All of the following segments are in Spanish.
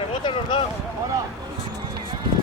Rebote los dos.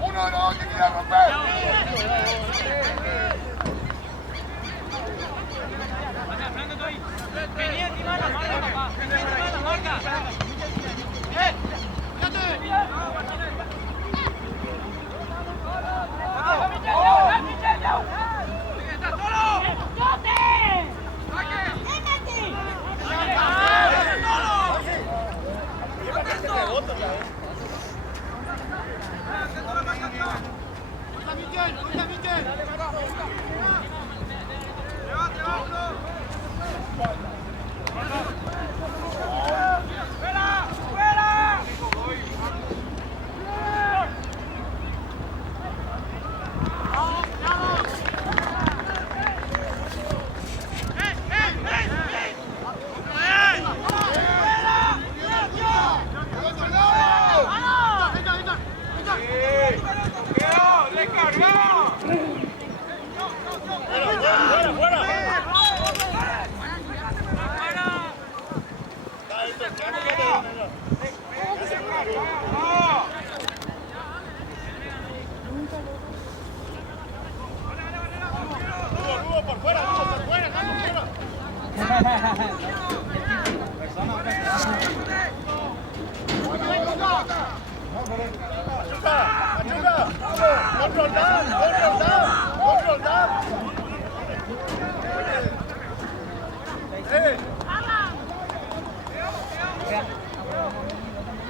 Uno, no, que quiera romper.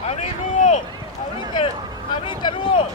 ¡Abrí, Lugo! ¡Abrite! ¡Abrite, Lugo!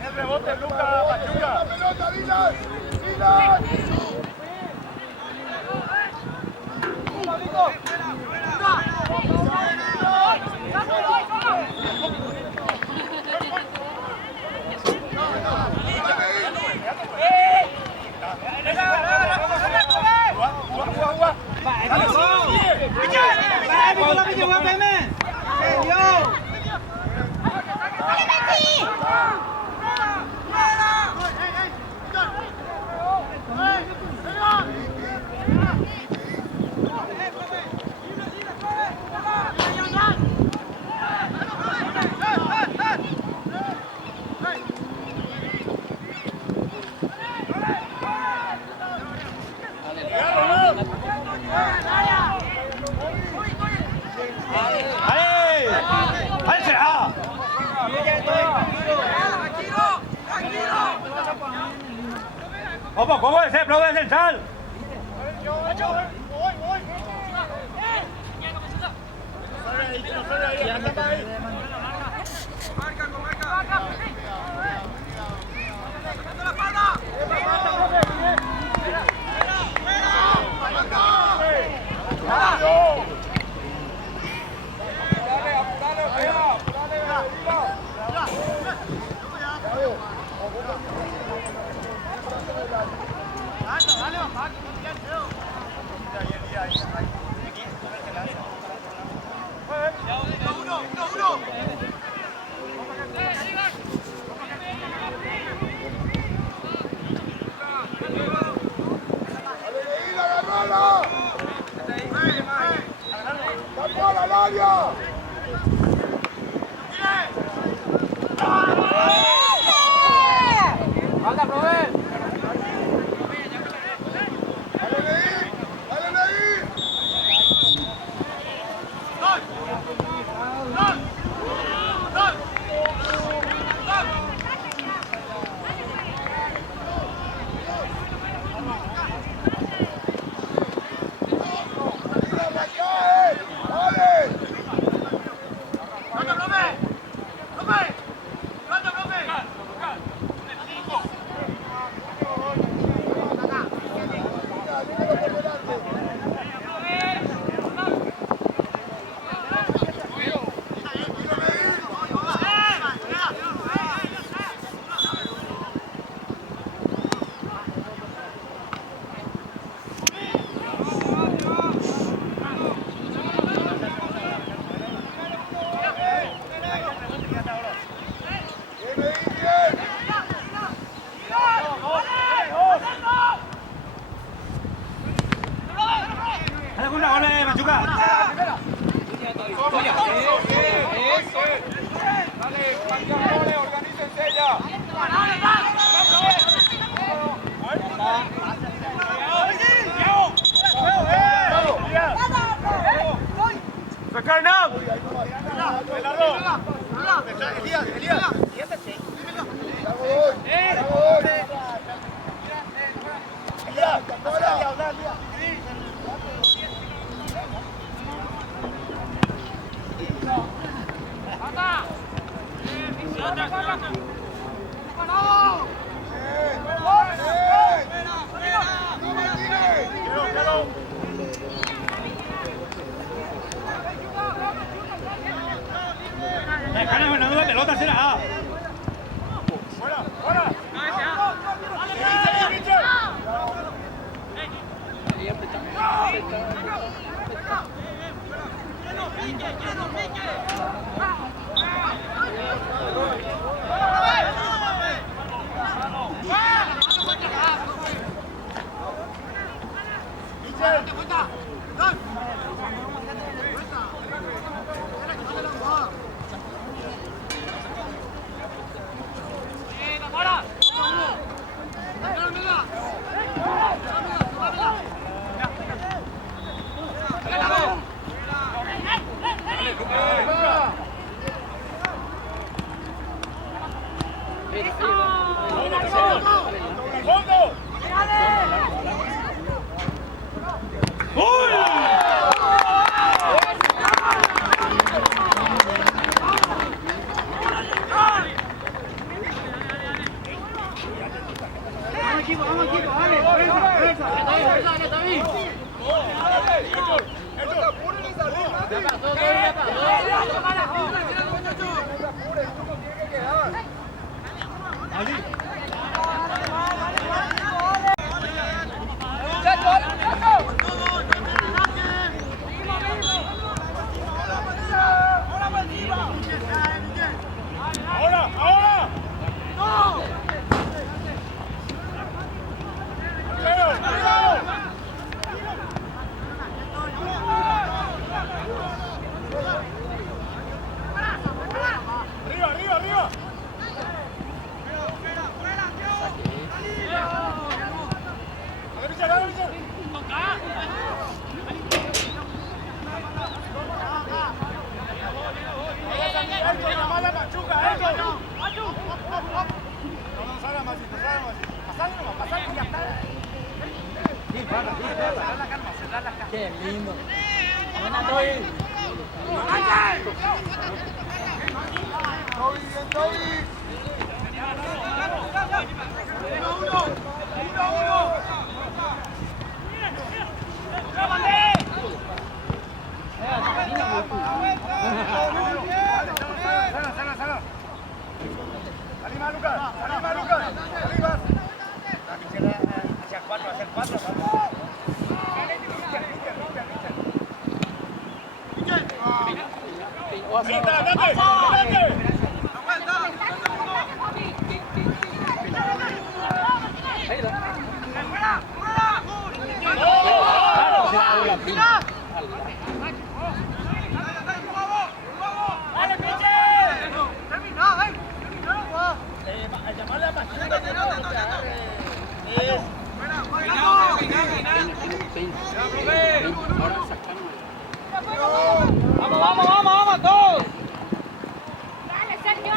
El rebote, Luca, Pachuca. La pelota, Dylan. Dylan. ¿Cómo es? ¡Aplaude el central! Qué lindo. Buena, Toby. Anima, Lucas. Anima, Lucas. Anima. Hacia cuatro. Vamos, todos. Dale, Sergio.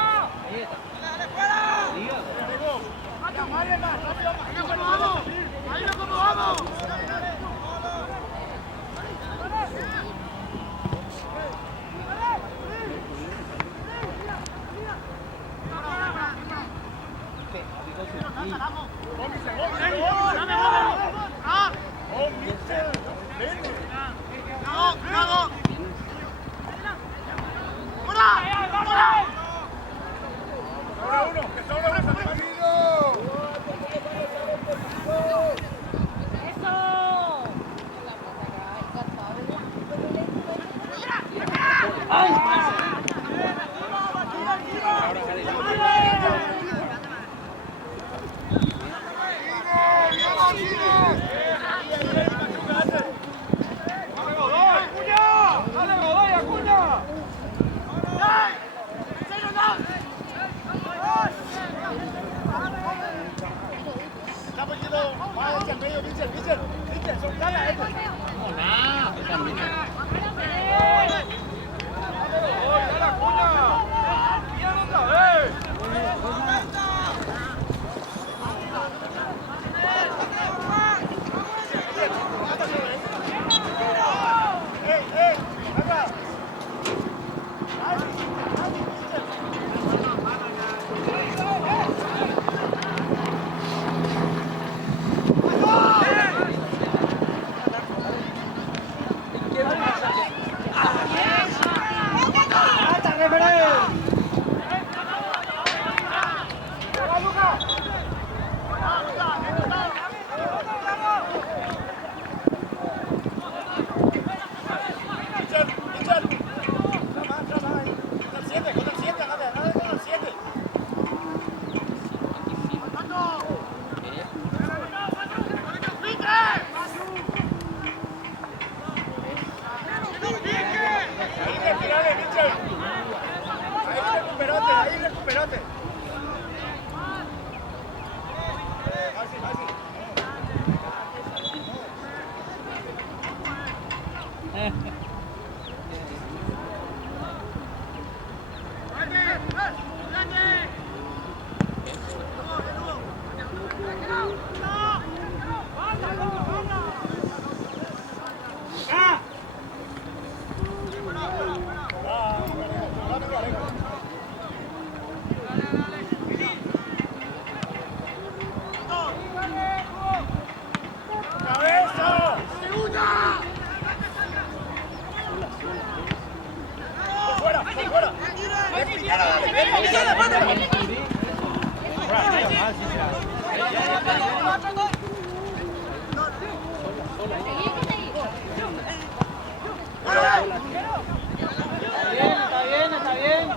Está bien.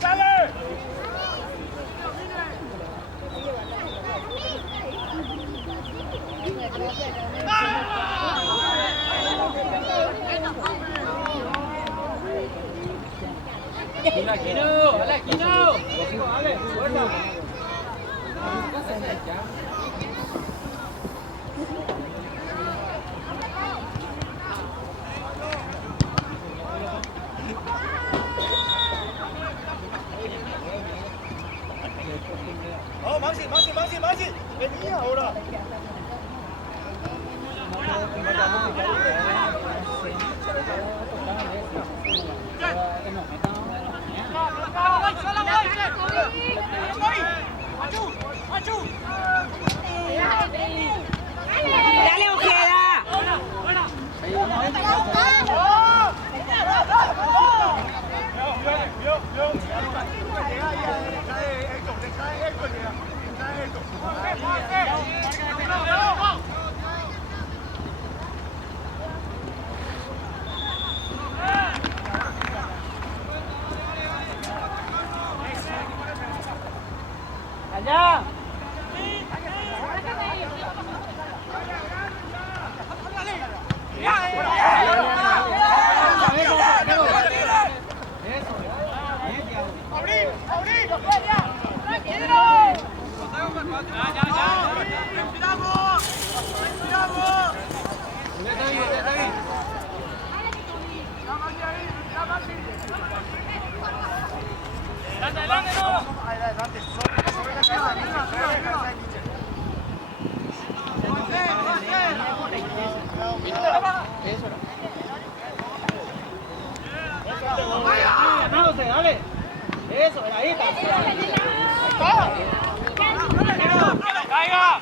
¡Dale! ¡Vamos, Maxi! ¡Vení ahora! Dale, Ojeda. Allá. Dale. Eso, ahí está. ¡Caiga!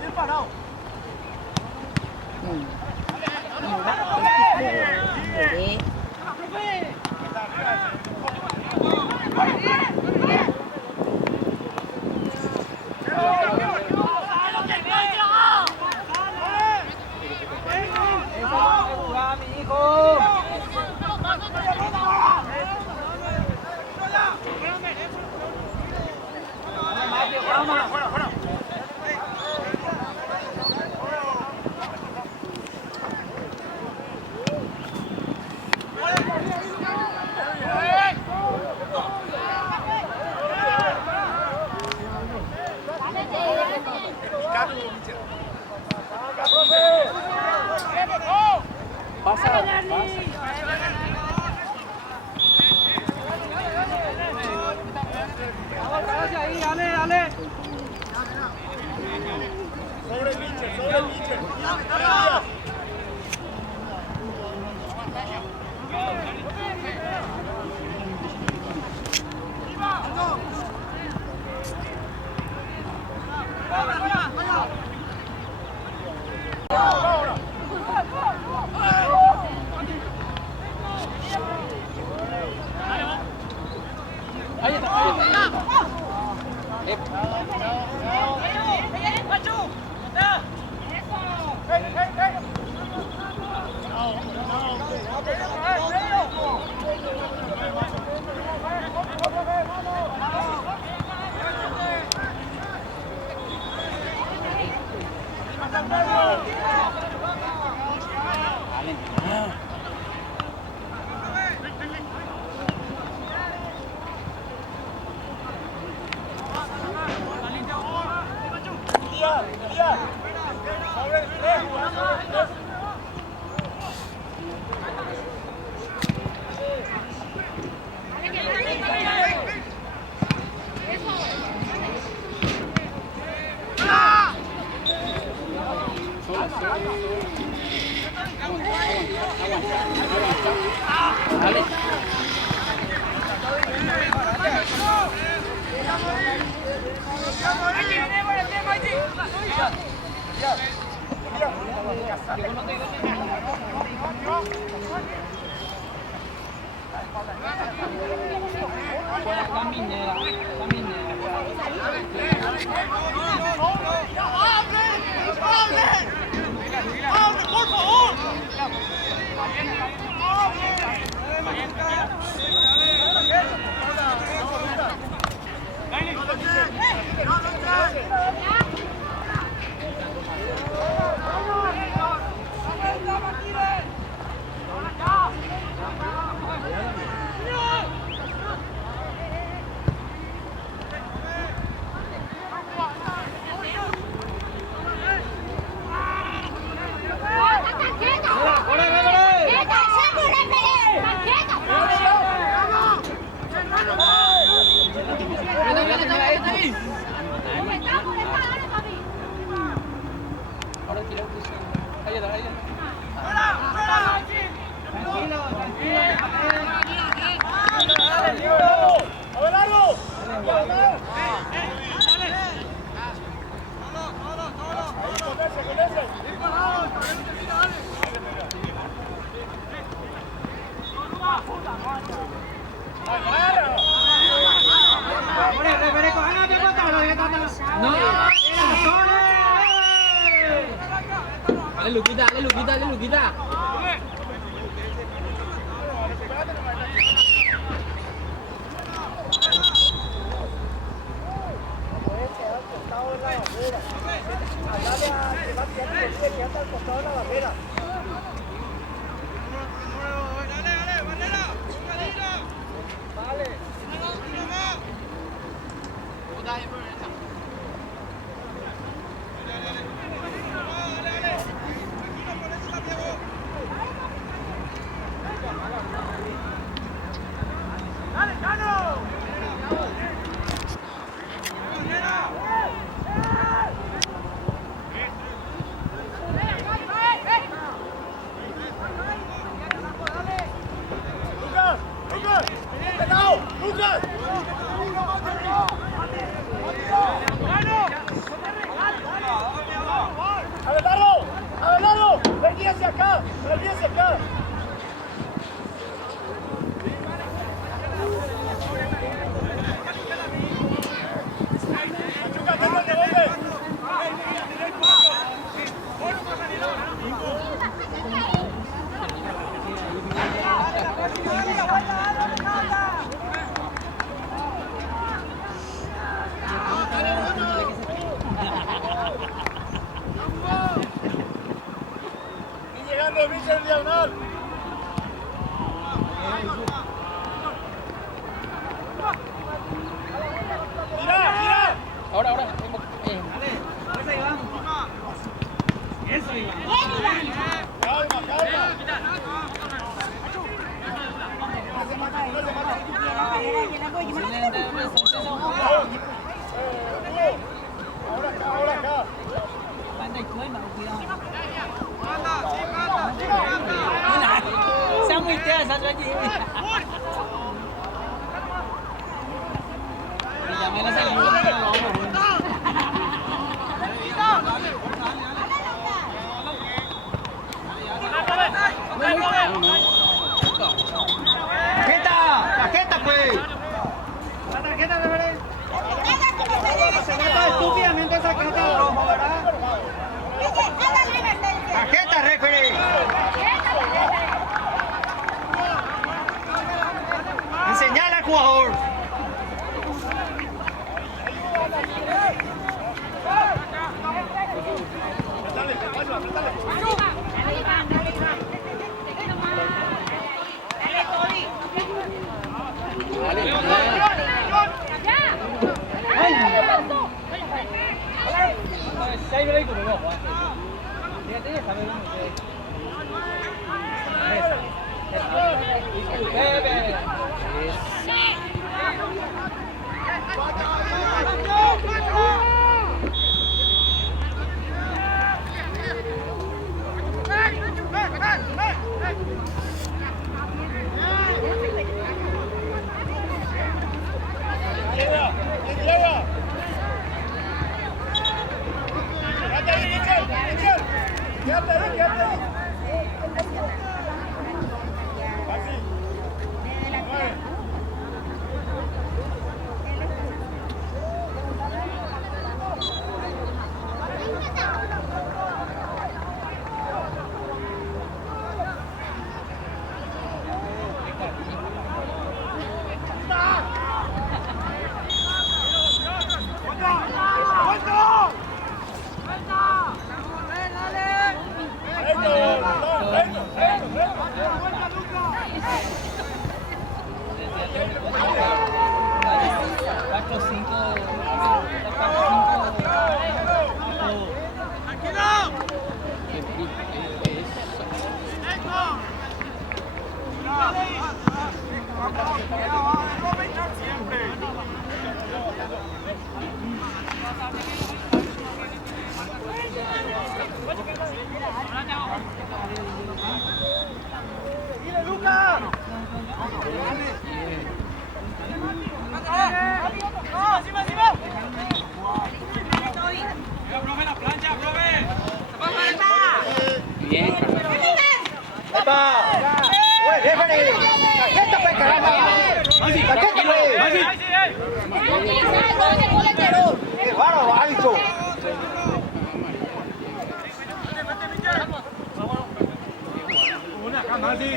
Bien parado. Sobre Mitchell. Dale. Caminera. por favor! Dale, Luquita. ¡Abelardo! ¡Vení hacia acá! Y llegando Michel diagonal. ¡Mira! Ahora. Ahora acá. Sao muy tía, sao allí. Ya me la salió. ¡Tarjeta, pues! La tarjeta, referee. Se nota estúpidamente esa tarjeta roja, ¿verdad? Tarjeta, referee. Enseñale al jugador. ¡Epa! ¡Oye, déjale! ¡Tarjeta, pues, caramba! ¡Tarjeta, pues! ¡Qué bárbaro, hábito! Una cama, sí.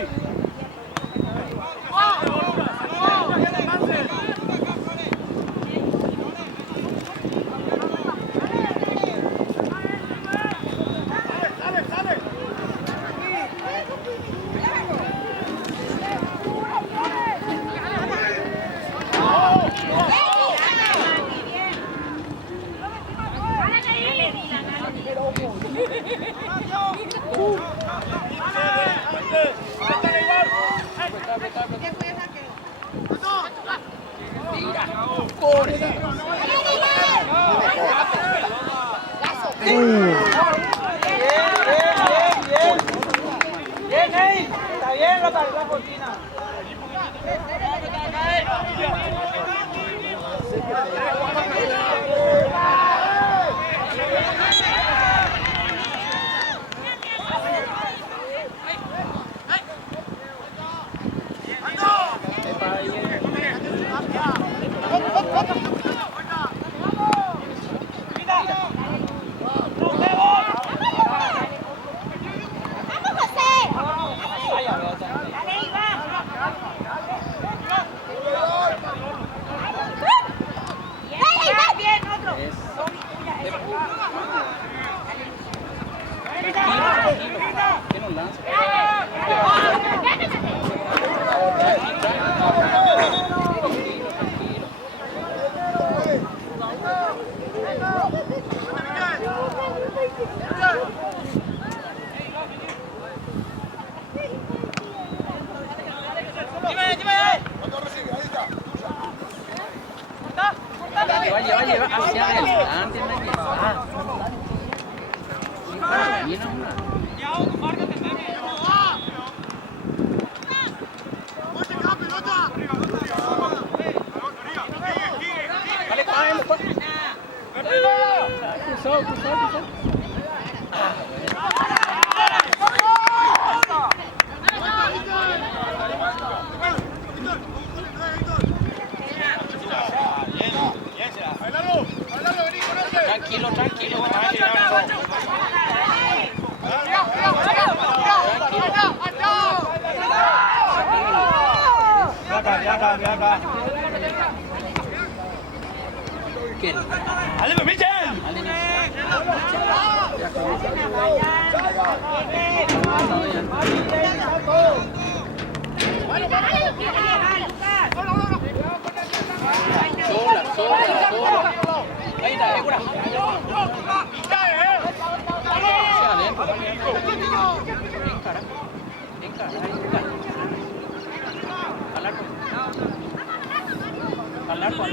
Está bien la cortina. Lleva hacia adelante, Tranquilo, tranquilo. ¡Alem, Michel! Sola. Ahí está, segura. Hacia adentro. Encara. Al arco.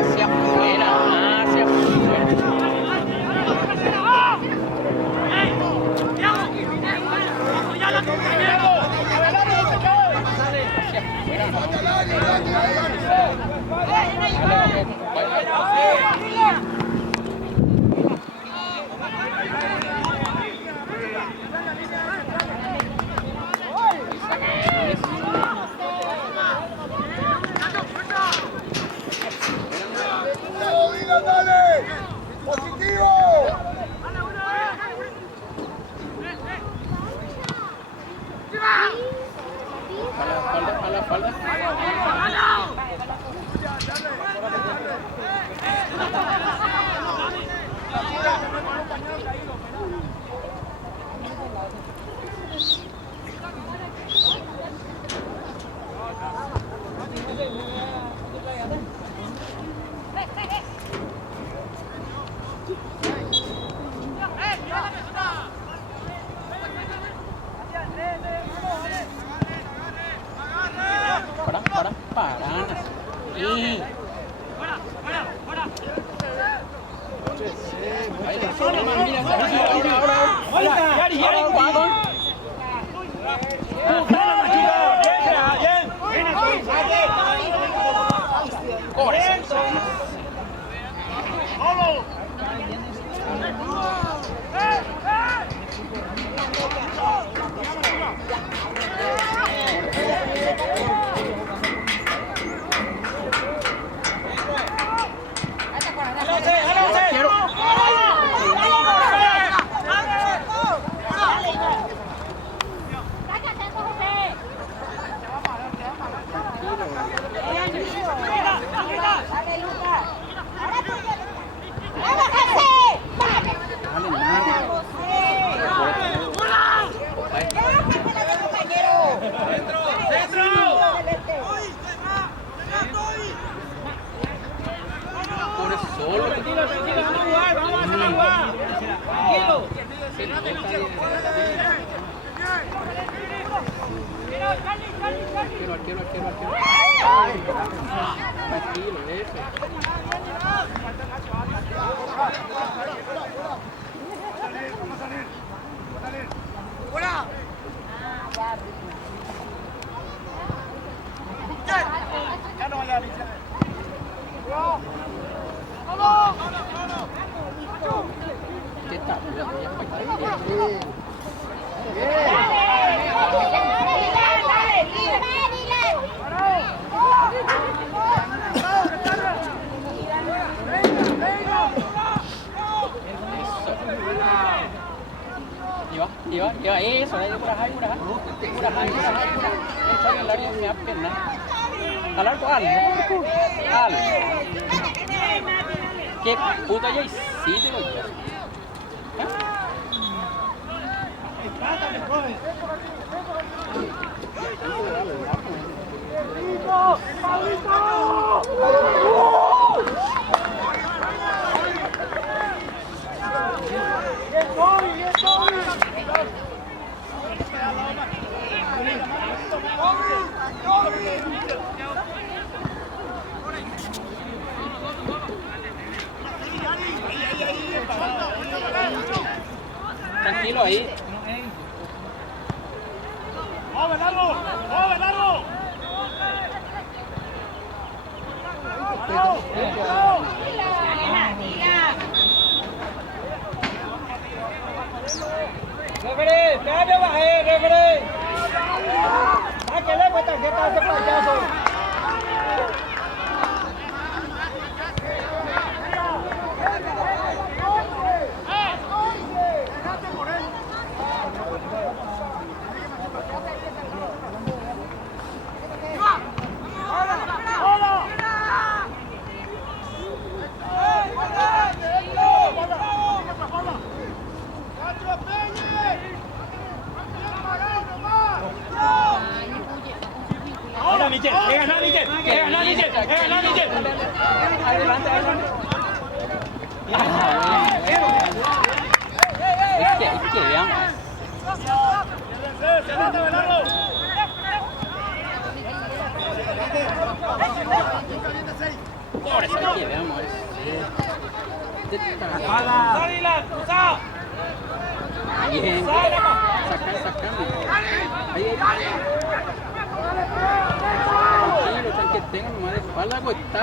Hacia afuera. ¡Dale! ¡Positivo! A la falda. Para. Y... Ahora. Tranquilo, eso. ¿Qué tal? Lleva eso, ahí murah. Estoy en el área me apena. Al arco al. ¿Qué puta yo sí te lo digo? Tranquilo ahí. ¡Mueve, largo! ¡Refere! ¡Cállate, bajé, refere! ¡Sáquele pues tarjeta a ese payaso! Adelante. Es que veamos. Por eso es que veamos. Bien. Sacando. Ahí. Tranquilo, que tengan nomás de espalda, está.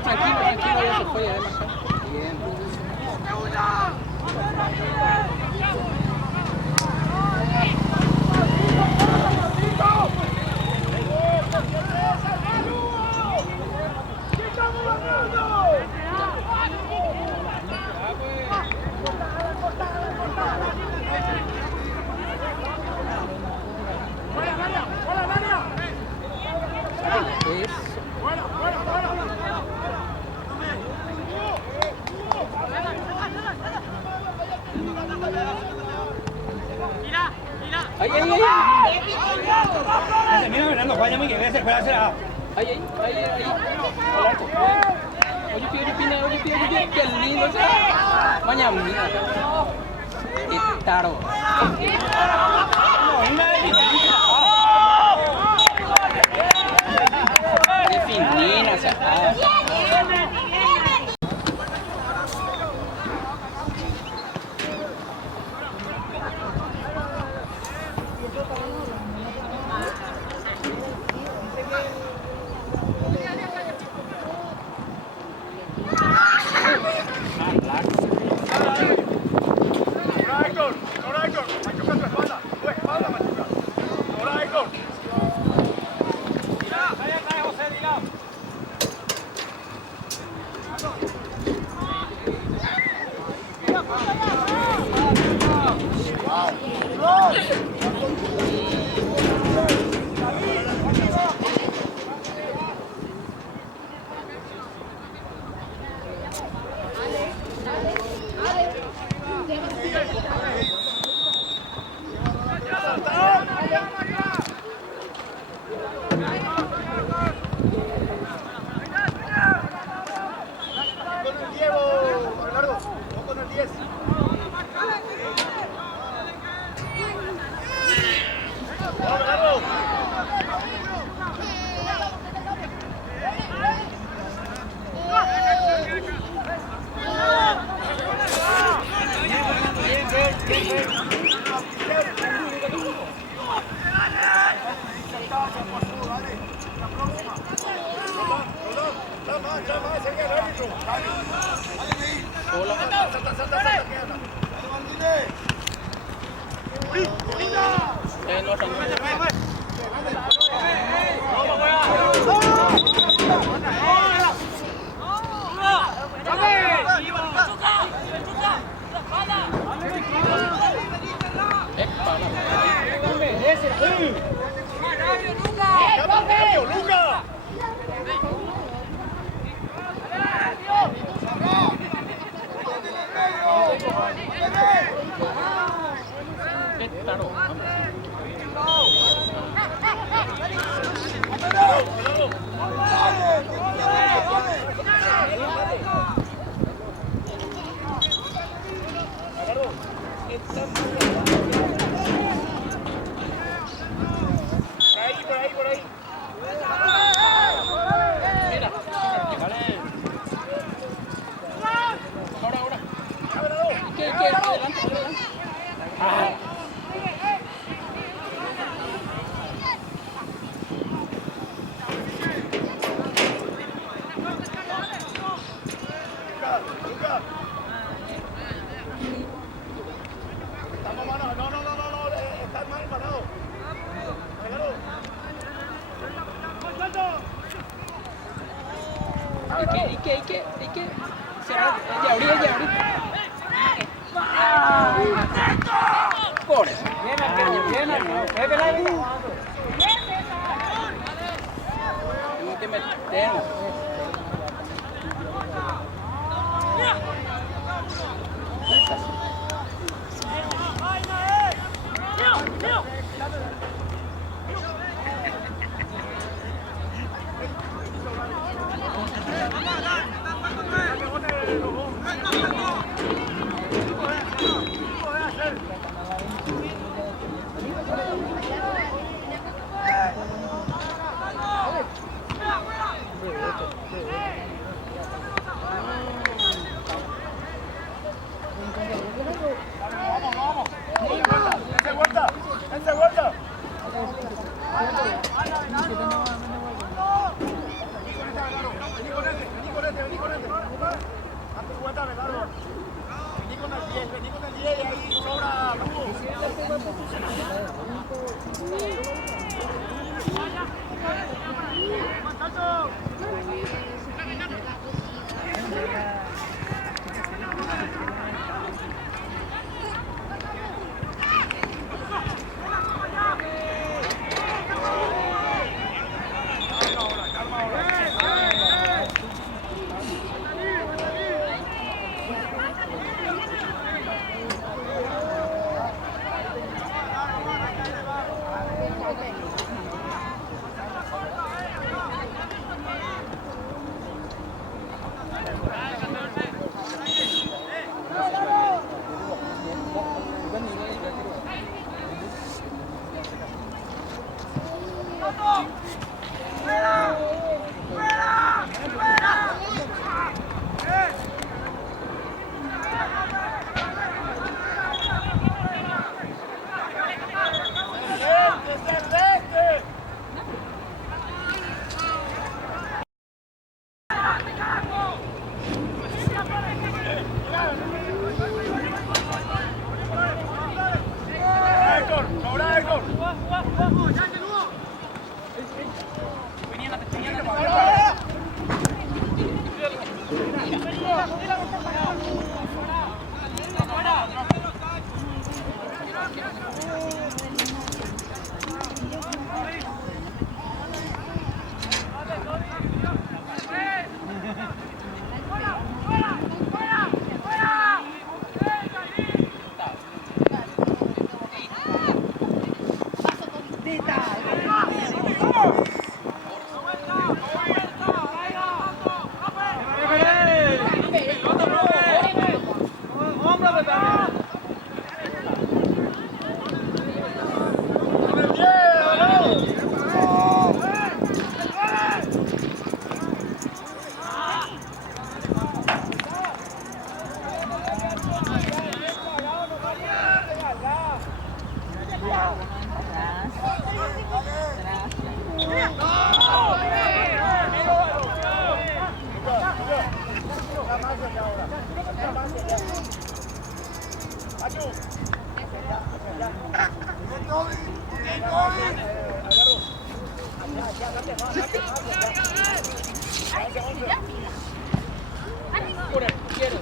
Tranquilo, ya se fue, ya de marcar. Bien. Ahí. Mira, Fernando, vaya muy bien, espera. Ahí. Oye, pío, qué lindo. Mañana, mira. Qué taro. Qué finina, sacada. Por ahí. ¿Y qué? Ya abrí. Por eso. Tengo que meterlo. ¡Ese vuelta! Vení con este. Haz tu vuelta, Belardo. Vení con el 10 y ahí sobra Por el quiero.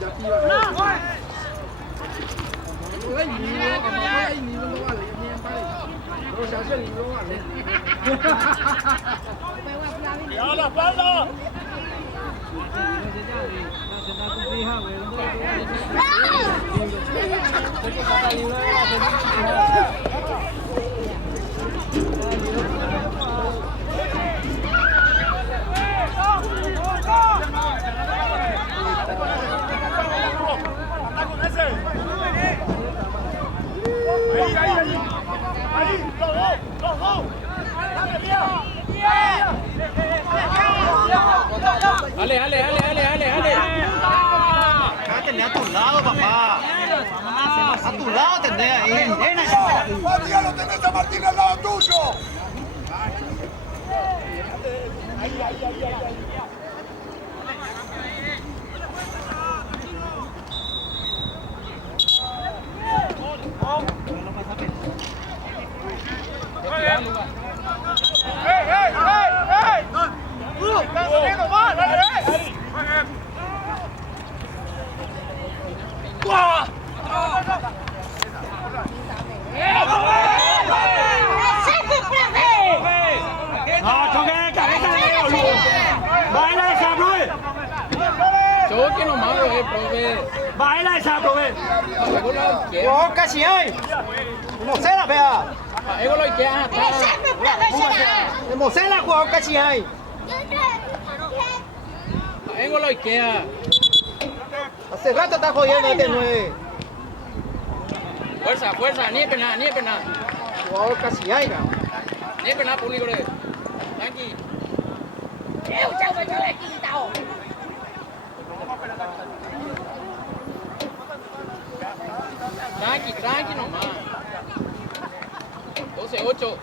¡Cuidado la espalda! ¡Anda con ese! ¡Ahí! ¡Los dos! ¡Dale, Vía! Ale. Acá tenés a tu lado, papá. A tu lado tenés ahí. ¡Matías, lo tenés a Martín al lado tuyo! ¡Están subiendo más! ¡Dale! No, choque, cabeza de boludo. Baila esa, profe. Choque nomás, profe. Baila esa, profe. ¿Qué? Oh, casi hay. Mosela, vea. Ego lo que haga. Mosela, jugador, casi hay. Ego lo que haga. Hace rato está jodiendo este 9. Fuerza, ni pena. Jugador casi hay, ¿no? Ni pena, público. Tranqui. Tranqui nomás. 12-8.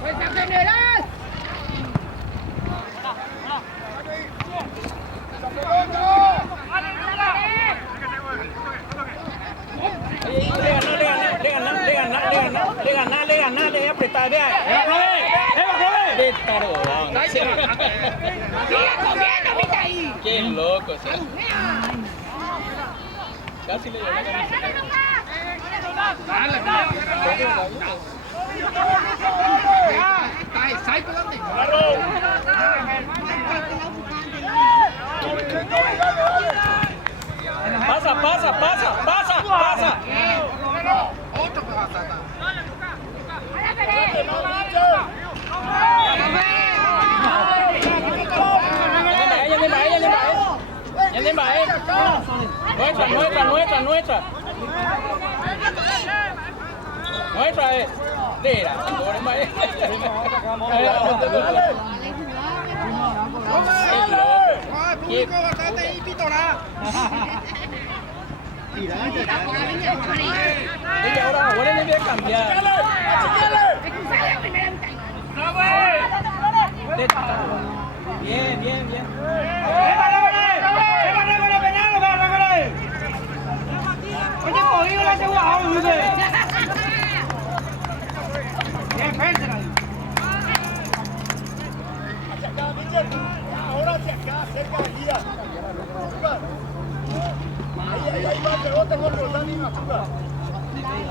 ¡Fuerza general! Le apretar, vea. Qué loco, o sea. Casi le dio la Pasa. Nuestra. Nuestra es. Mira, y ahora ahora no voy a cambiar. Bien. Oye, cogido la segunda, Ahora hacia acá, cerca de guía. Ahí va el rebote con Roldán y Machuca. Ahí,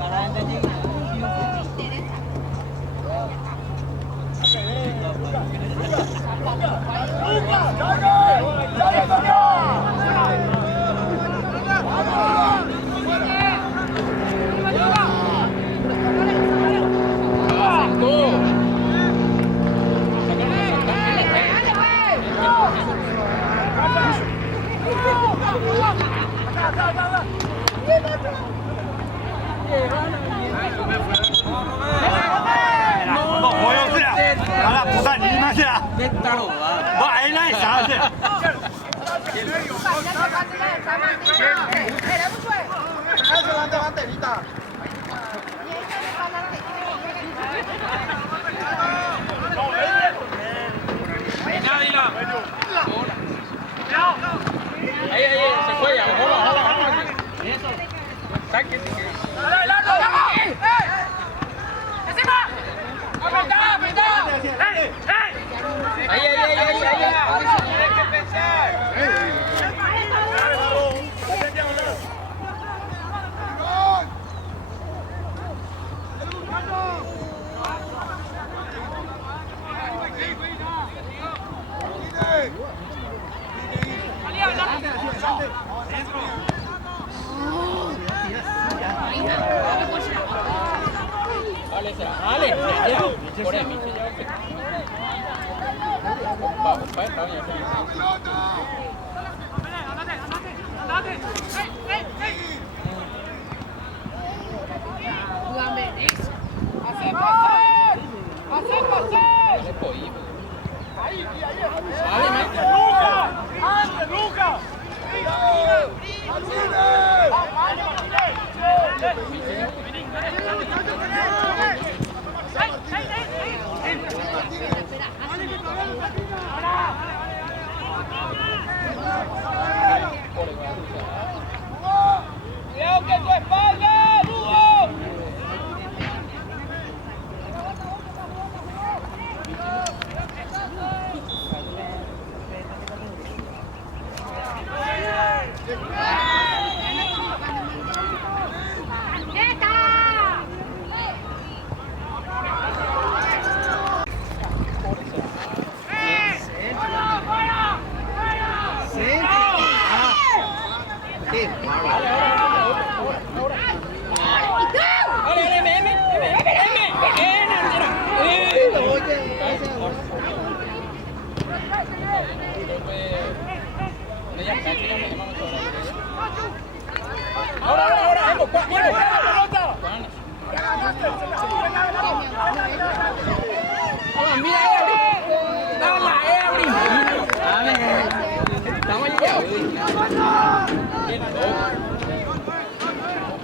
Vale, dale, por ahí, Miche, ya. Vamos, para esta ya. ¡Hace pasar! ¡Hace pasar! Ahí. Vale, ¡Antes, Lucas! ¡Cuidado que tu espalda, Hugo!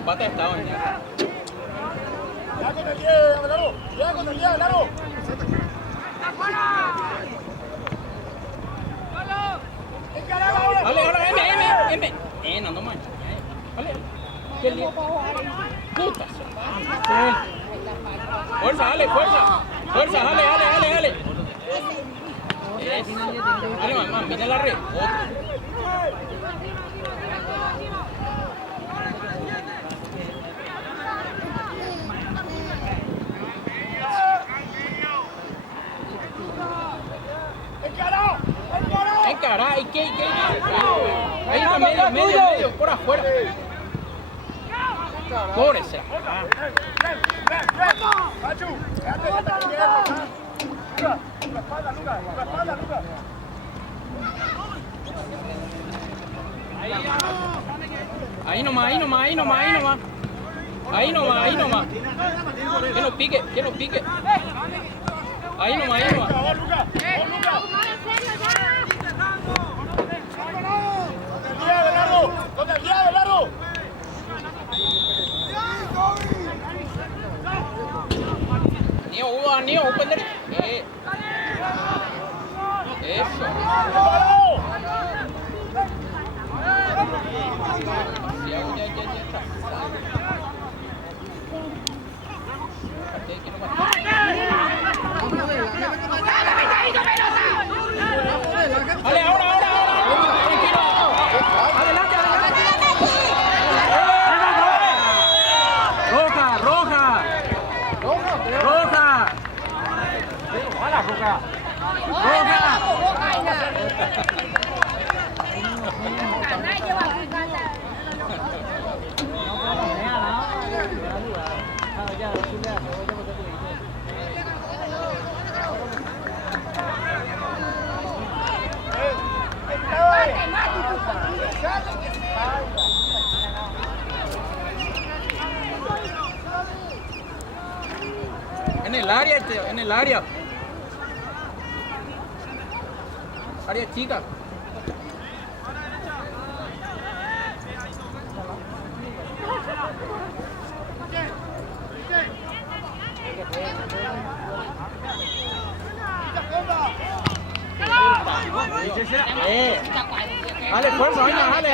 Bate estaba ya. Ya con el 10, Laro. Ya con el 10, Laro. Dale, M. No más. Dale. Qué lindo. Puta. Fuerza, dale, fuerza. Fuerza, dale. Dale, mamá, mira la red. Encará, ¿y qué? Ahí está medio, por afuera. Cóbrese. Pachu, la espalda, Lucas. Ahí nomás. Que no pique. Ahí nomás. Vamos, Lucas. ¡Con el 10 de Laro! Nio, pendejo. Eso. Ya está. Dale, ahora. Tranquilo. Adelante. En el área. Área chica. Dale, fuerza, venga, dale.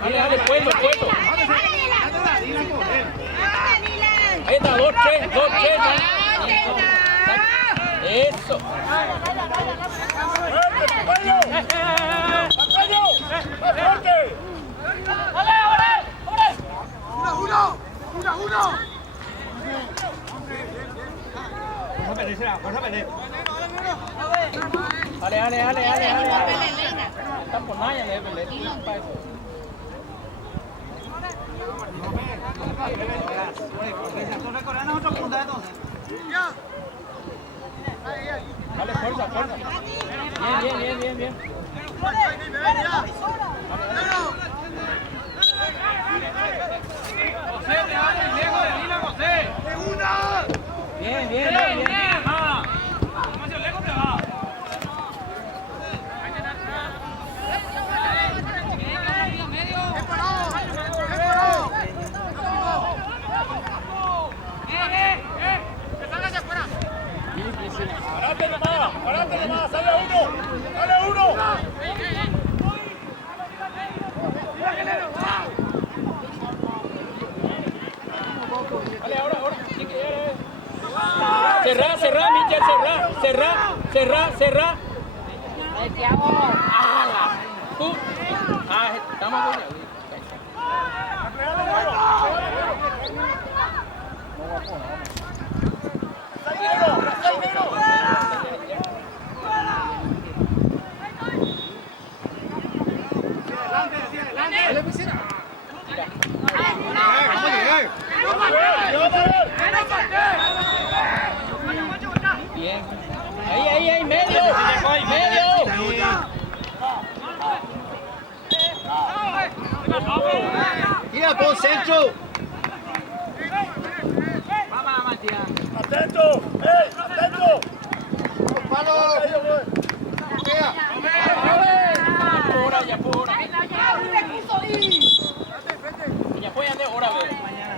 Dale, puesto. Ahí está, 2-3. Eso. ¡Fuerte! ¡Uno! Dale. con nadie, le tiran para eso. ¿Tú recorres otro punto entonces? Dale, fuerza, fuerza. Bien. José, te van el Diego de Lila, José. Bien. ¿Cómo se Lego te va? ¡Que salga hacia afuera! ¡Parate nomás! ¡Sale uno! Dale, ahora. Cerrá, Michel, cerrá. Tú. Estamos con él. Bien. Ahí, medio. Tira con centro. Vamos, Matías. ¡Atento! Palo. Ya por hora. Ya fue de hora, güey. Mañana.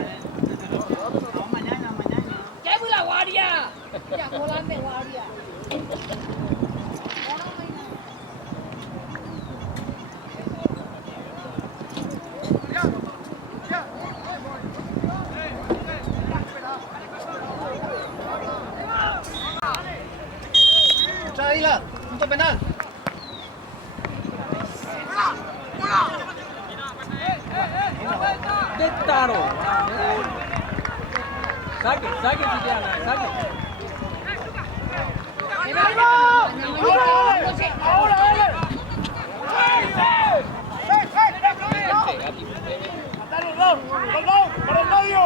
¡Ya voy la guardia! ¡Ya volan de guardia! Mucha águila. Punto penal. ¡Qué taro! Saque si te hagan, saque. ¡Para el medio!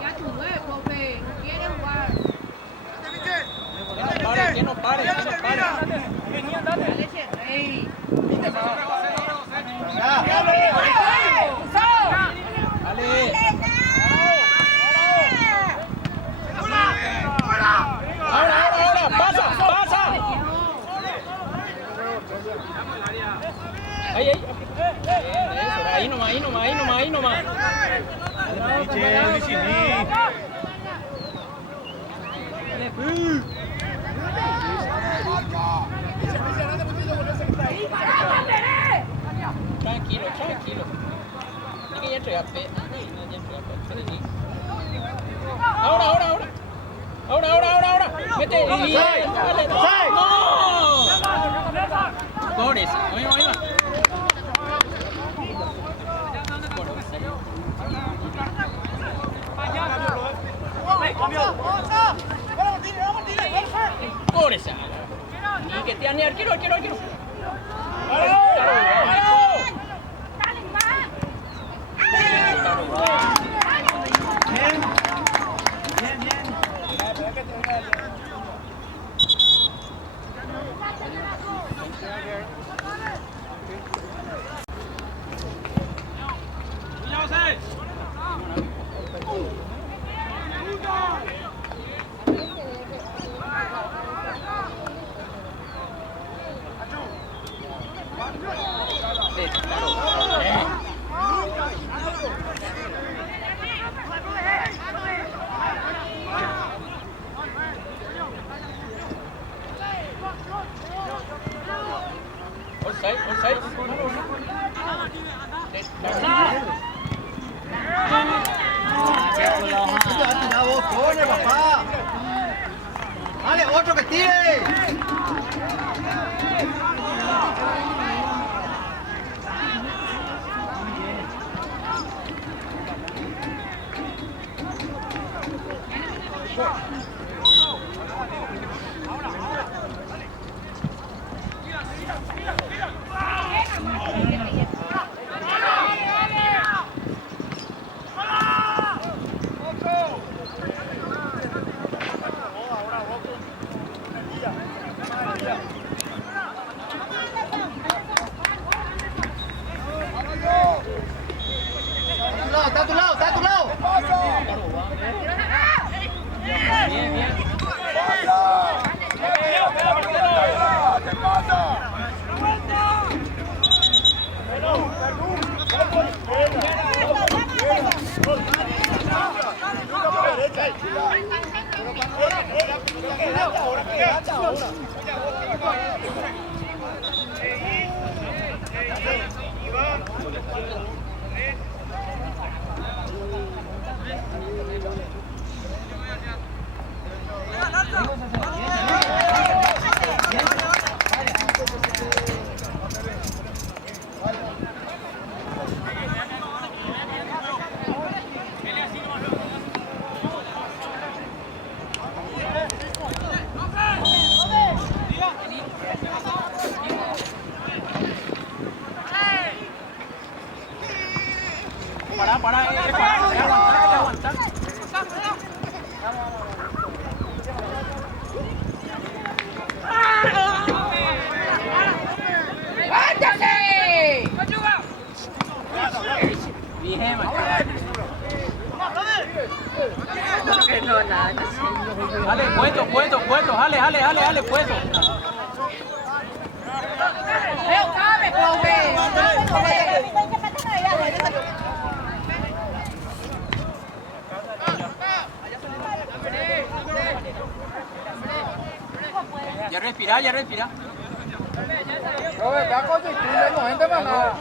Ya tu huevo, ve. No quiere jugar. Que no pare. Dale ese rey. Dale. Ahora, pasa. Ahí nomás. Tranquilo. Ini ya tregape. Ahora. Mete. Dale. No. Corres. Ahí va. Corres. Y que te ane arquero. Offside. Tira vos, corre, papá. Dale, otro que tire. Está a tu lado, está a tu lado. Bien, bien. ¿Qué pasa? Para, aguantar. ¡Ándale! Bien, Dale, puesto, jale, puesto. ¡Veo, cabe, profe! Ya respira. Profe, está construyendo gente para nada.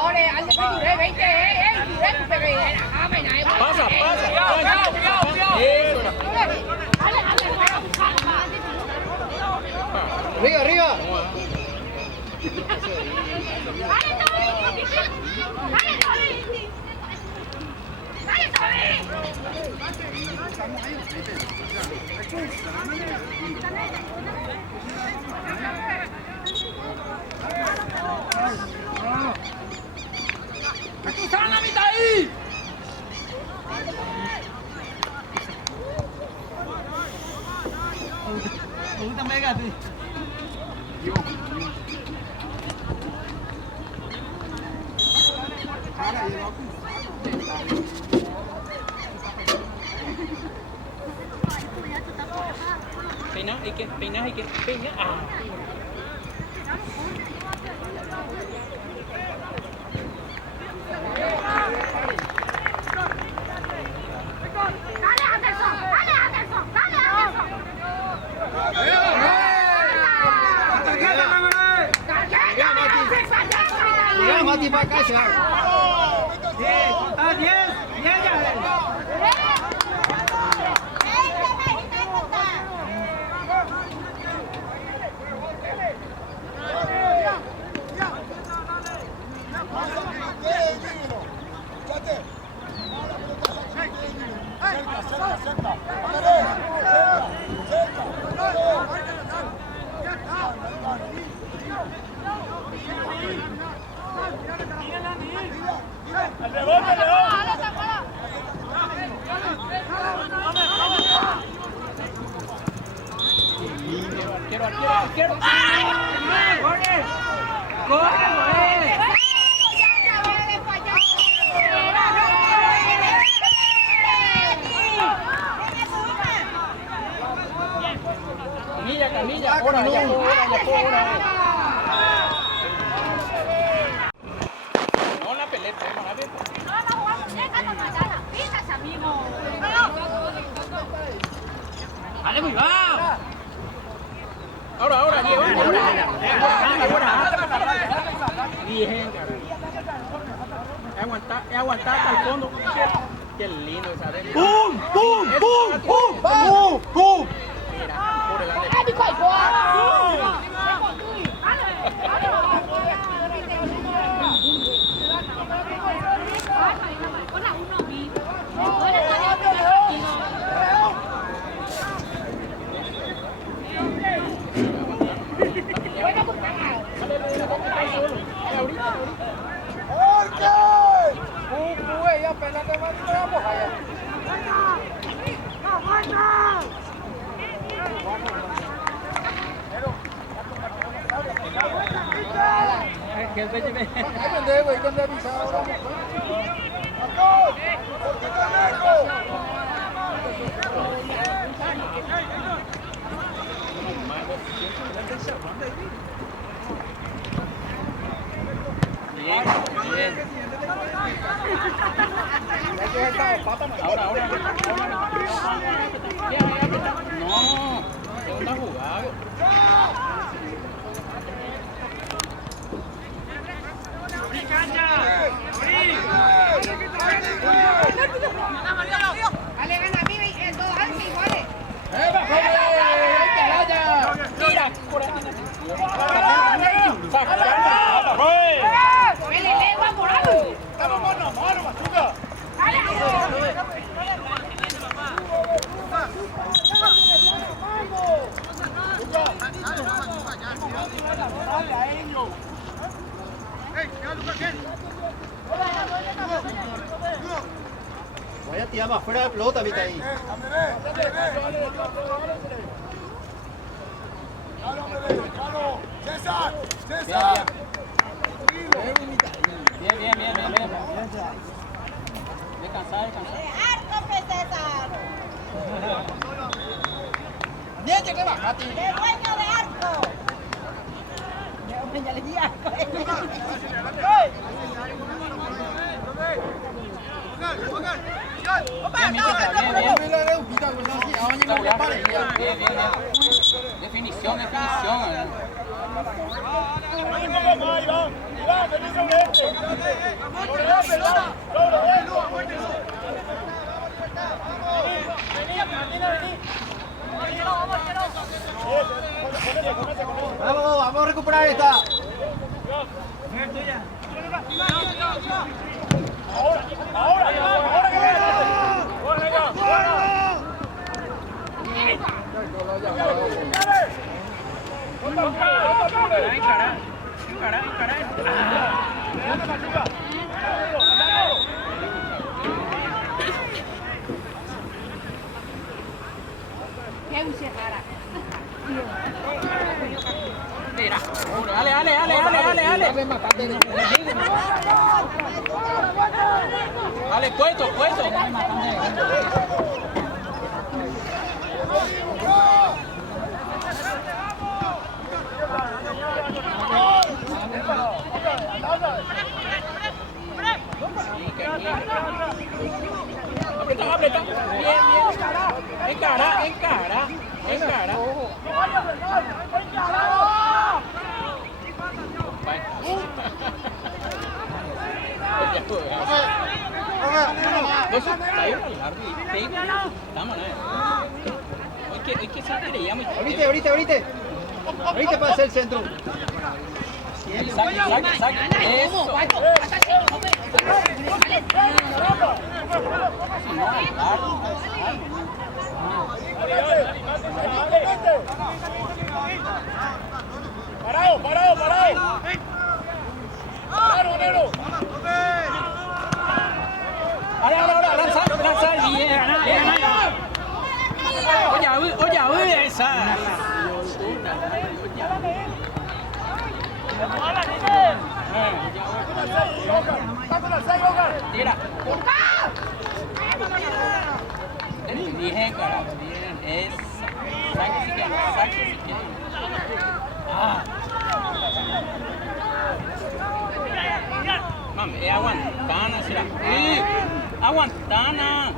Ahora, hazle que dure 20, Pasa. Arriba. ¡Aquí están la mitad ahí! Peina. Ah. Mira, Mati, para acá, se va. ¡Ah, 10! ¡10 ya! Arquero. ¡Corre! Camilla, ahora. No la peleta, la peleta. No jugamos esta con Matana. Fíjate, amigo. ¡Dale, muy va! Ahora, Diego. Bien, aguantar hasta el fondo. Qué lindo esa de. ¡Pum! Mira, por el ¡Ay, mi cuerpo! que el pecho me... pendejo, ¿y dónde avisa ahora? Bien, bien. Ahora. No, segunda jugada. Vale, gana a mí, todos altos iguales. Mira, por ahí. Vele, lengua por algo. Estamos mano a mano, Machuca. Vaya tía más fuera de pelota, viste ahí. César, César. Bien. Descansar. Arco, César. Bien, que bajate. De dueño de arco. Ya le di arco. Bien. Definición. Iván, vení sobre este. Sobre la pelota. Vamos a recuperar esta. Ahora que Qué rara. Mira, dale. Dale, puesto. Apretá. Bien. Encara. Hay que salir y llamo. Ahorita para hacer el centro. Saque. Eso. Parado. Parado, negro. Ahora, lanza. Bien. Oye, esa. Tira. Bien, carajo, bien. Esa. Saque si quieres. Mami, aguantana, será. Aguantana.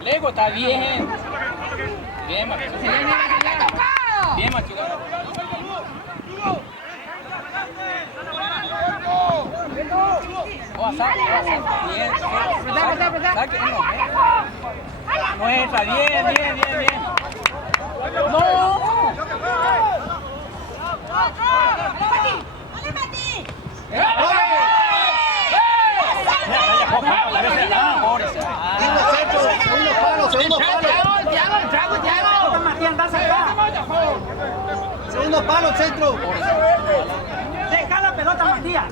Lego está bien. Bien, Machuca. Bien, Machuca. Saque. Bien. Saque. Muestra, bien. No. Segundo palo, centro. Deja la pelota, Matías.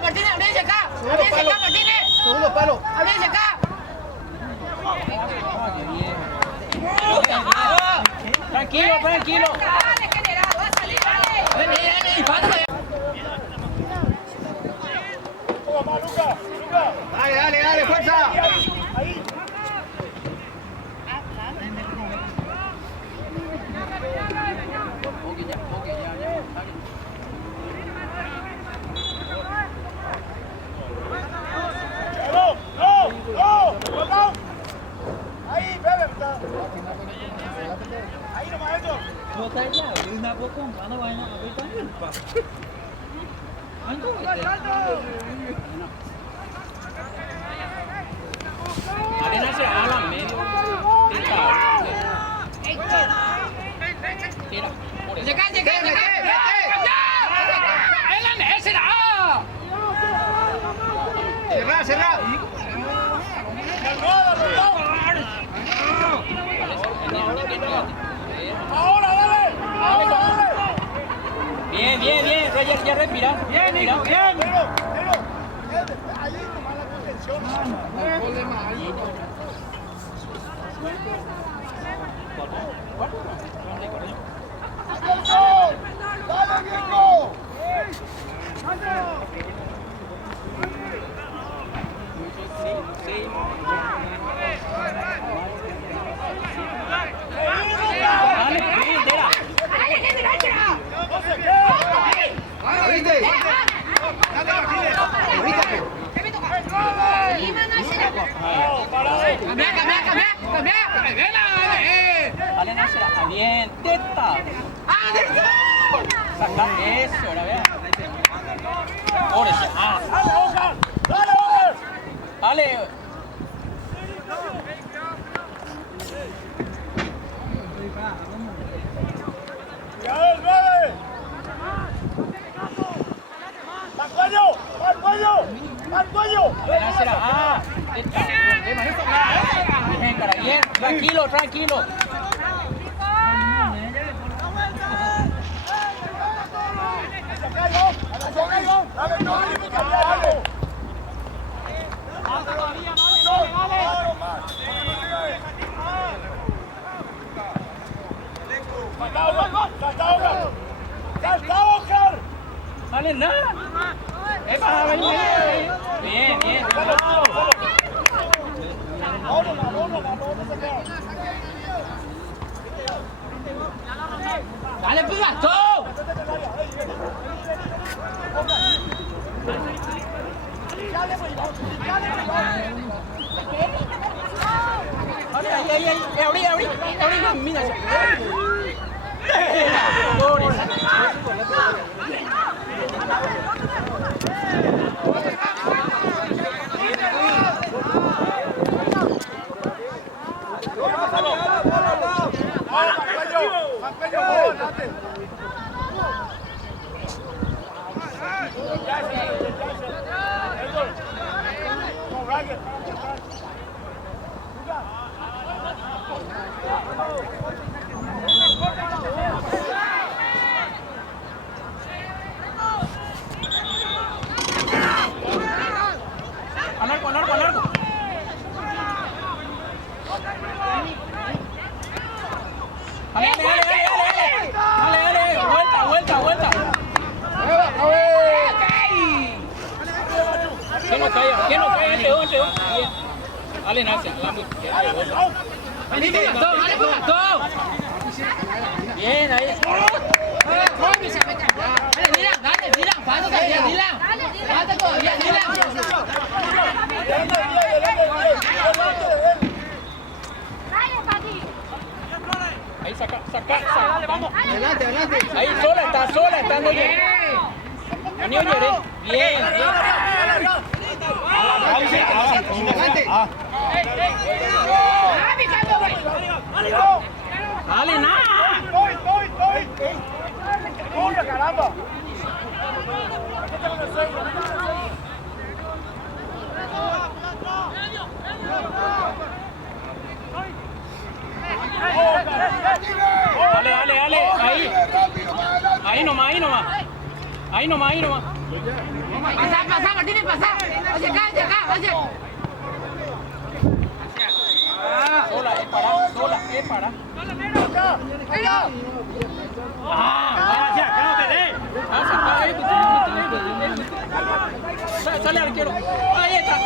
Martínez, abríse acá. Segundo Abríse palo. acá, Martínez. Segundo palo. Abríse acá. Tranquilo, tranquilo. Dale, general, va a salir, dale. Dale, dispárale. Toma más, Lucas. Lucas. Dale, fuerza. Ahí. No. Ahí, bebe. Ahí nomás eso. Arena se habla en medio. Tira. Por eso. Llegar. Cerrá. Ahora, dale. Bien. Roger, ya respira. Bien, hijo, bien. Pero, ahí nomás la contención. ¡Dale, viejo! Dale, tira. ¿Viste? Dale, Nasser. Bien, teta. Saca eso, ahora vea. Por eso. ¡Dale, Oscar! ¡Dale, Oscar! Dale. ¡Cuidado el 9! ¡Al cuello! Dale, Nasser. Teta. Bien, cara, bien. Tranquilo. ¡Dale, Tony! ¡Dale! ¡Salta, Oscar! Dale, nada. Bien. Ahora la bola se queda. Dale, pues, tú. Abrí, mira. Al largo. Dale. Vuelta. ¿Quién no cae? Este dos. Dale, Nasser. Bien, ahí. Dile, falta todavía, dile. Ahí saca. Adelante. Ahí sola está no lloré. No lloré. Bien. Adelante. Dale, nada. Estoy. ¡Corre, caramba! Dale. Ahí nomás. Pasá, pasá, Martínez, pasá. Hacia acá, hacia. Sola, es para. Sola, es para. Sale arquero. Ahí está.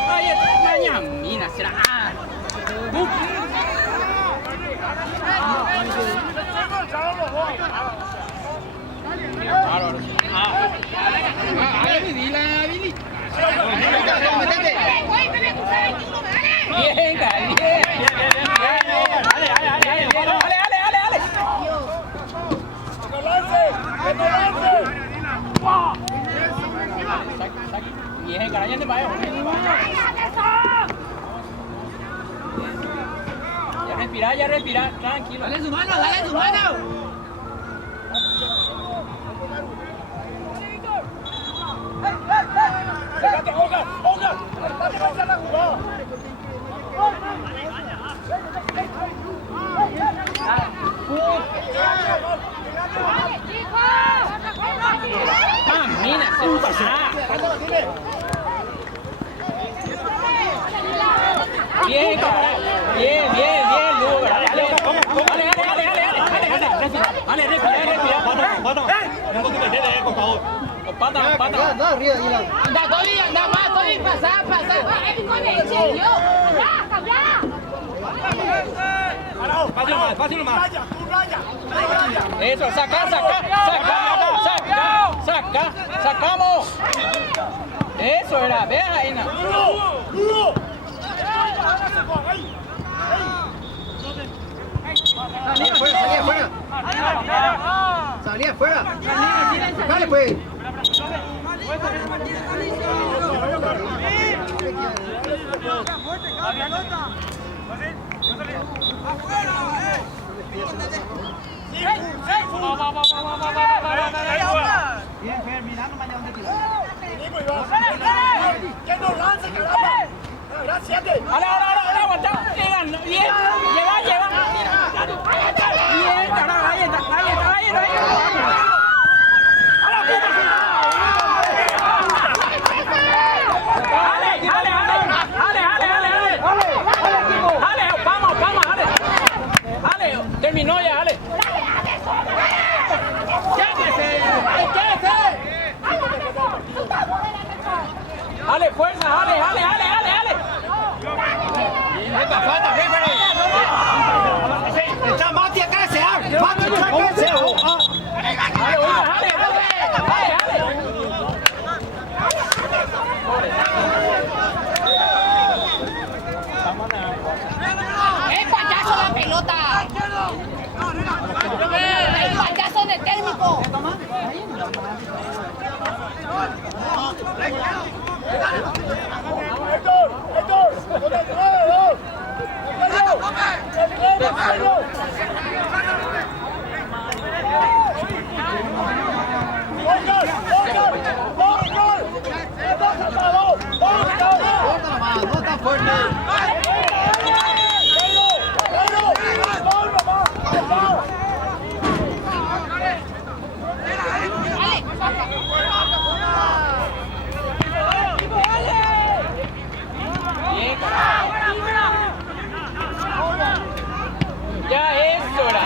Mañana será. Bárbaro. Dile. Bien, bien. Dale. ¡Que lance! Bien, cara, ya te vaya. Ya respira, tranquilo. Dale su mano. ¡Sácate, Hogar! ¡Date más a la jugada! Mina, se pasa. Bien, cara. Bien, Lugo. Dale. Respira. Pata. No, arriba, Dylan. Anda, Toli, pasá. Fácil nomás. Raya. Eso, sacamos. Eso era, vean ahí. ¡Duro! Salí afuera. Dale, pues. Bien, Fer, mirando mañana dónde tirar. ¡Que no lance, caramba! ¡Gracias! Ahora, aguanta. Bien, lleva. Bien, carajo, ahí está. Ale, terminó ya, Ale. Ale, fuerza, Ale. Falta, Está Mati acá, ese abre. Mati, ¿cómo se Ale. ¡El payaso la pelota! ¡El payaso de técnico! ¡Héctor! ¡Con el 9-2! Corta nomás, no tan fuerte. Ya es hora.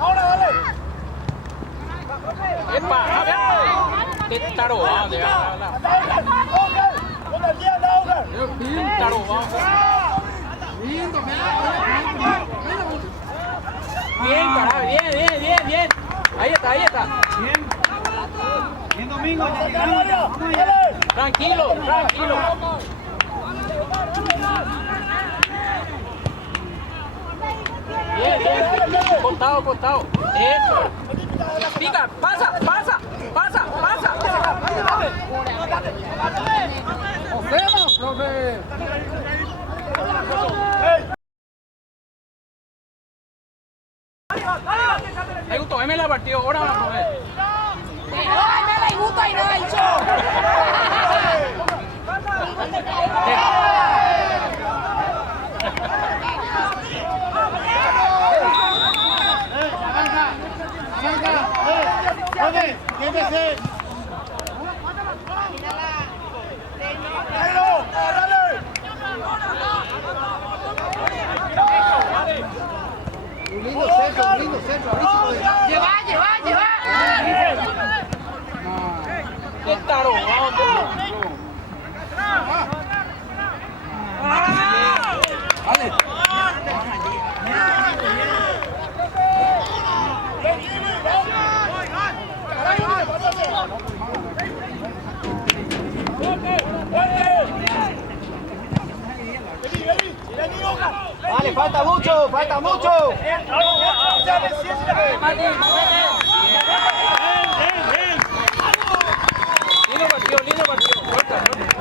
Ahora dale. Epa, a ver. Qué tarobado, de verdad. Con el 10 de Auger. Tarobado. Bien, carajo, bien. Ahí está. Bien, Domingo, ya Dale, llegamos. dale. Tranquilo. Bien. Costado. Eso. Pica, pasa. ¡Nos vemos, profe! Ahí gustó, me la partió, ahora vamos a ver. Ay, me la gusta y no hay Un lindo centro, a ver si puede. Lleva. Qué taro, vamos. Vale. Vale, falta mucho. Lindo partido. Suelta.